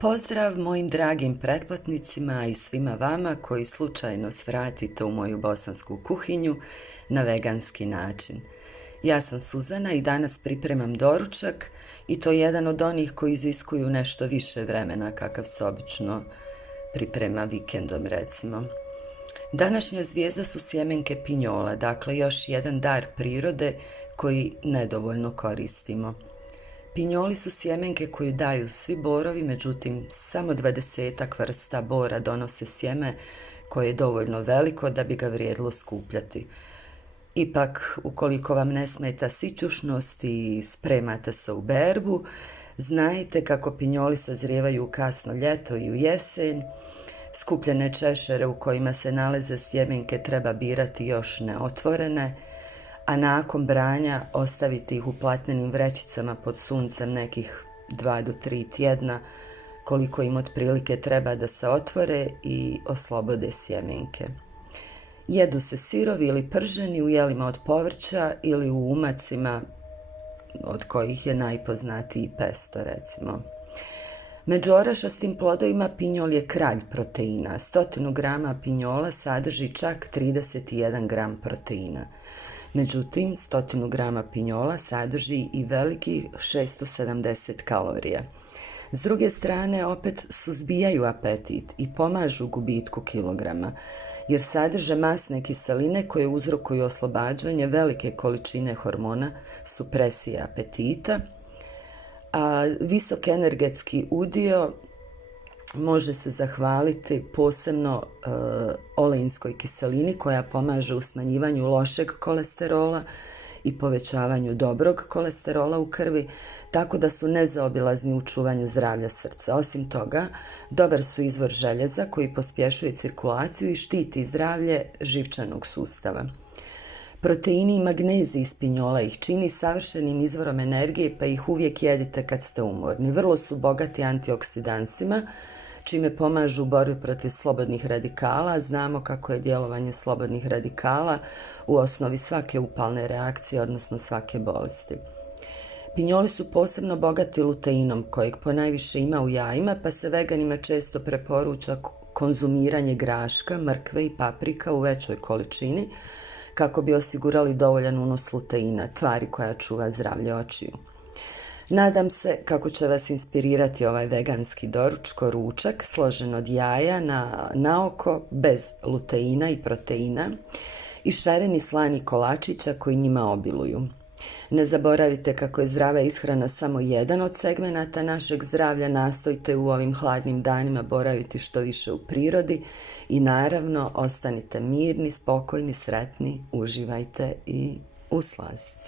Pozdrav mojim dragim pretplatnicima i svima vama koji slučajno svratite u moju bosansku kuhinju na veganski način. Ja sam Suzana i danas pripremam doručak i to jedan od onih koji iziskuju nešto više vremena kakav se obično priprema vikendom recimo. Današnja zvijezda su sjemenke pinjola, dakle još jedan dar prirode koji nedovoljno koristimo. Pinjoli su sjemenke koju daju svi borovi, međutim samo 20 vrsta bora donose sjeme koje je dovoljno veliko da bi ga vrijedilo skupljati. Ipak, ukoliko vam ne smeta sićušnost i spremate se u berbu, znajte kako pinjoli sazrijevaju u kasno ljeto i u jesen. Skupljene češere u kojima se nalaze sjemenke treba birati još neotvorene, a nakon branja ostaviti ih u platnenim vrećicama pod suncem nekih 2 do 3 tjedna, koliko im otprilike treba da se otvore i oslobode sjemenke. Jedu se sirovi ili prženi u jelima od povrća ili u umacima od kojih je najpoznatiji pesto recimo. Među orašastim plodovima pinjol je kralj proteina. 100 grama pinjola sadrži čak 31 gram proteina. Međutim, 100 grama pinjola sadrži i velikih 670 kalorija. S druge strane, opet suzbijaju apetit i pomažu gubitku kilograma, jer sadrže masne kiseline koje uzrokuju oslobađanje velike količine hormona, supresije apetita, a visok energetski udio može se zahvaliti posebno oleinskoj kiselini koja pomaže u smanjivanju lošeg kolesterola i povećavanju dobrog kolesterola u krvi, tako da su nezaobilazni u čuvanju zdravlja srca. Osim toga, dobar su izvor željeza koji pospješuje cirkulaciju i štiti zdravlje živčanog sustava. Proteini i magnezij iz pinjola ih čini savršenim izvorom energije, pa ih uvijek jedite kad ste umorni. Vrlo su bogati antioksidansima, čime pomažu u borbi protiv slobodnih radikala. Znamo kako je djelovanje slobodnih radikala u osnovi svake upalne reakcije, odnosno svake bolesti. Pinjoli su posebno bogati luteinom, kojeg ponajviše ima u jajima, pa se veganima često preporuča konzumiranje graška, mrkve i paprika u većoj količini, kako bi osigurali dovoljan unos luteina, tvari koja čuva zdravlje očiju. Nadam se kako će vas inspirirati ovaj veganski ručak složen od jaja na oko, bez luteina i proteina i šareni slani kolačića koji njima obiluju. Ne zaboravite kako je zdrava ishrana samo jedan od segmenata našeg zdravlja, nastojte u ovim hladnim danima boraviti što više u prirodi i naravno ostanite mirni, spokojni, sretni, uživajte i u slast.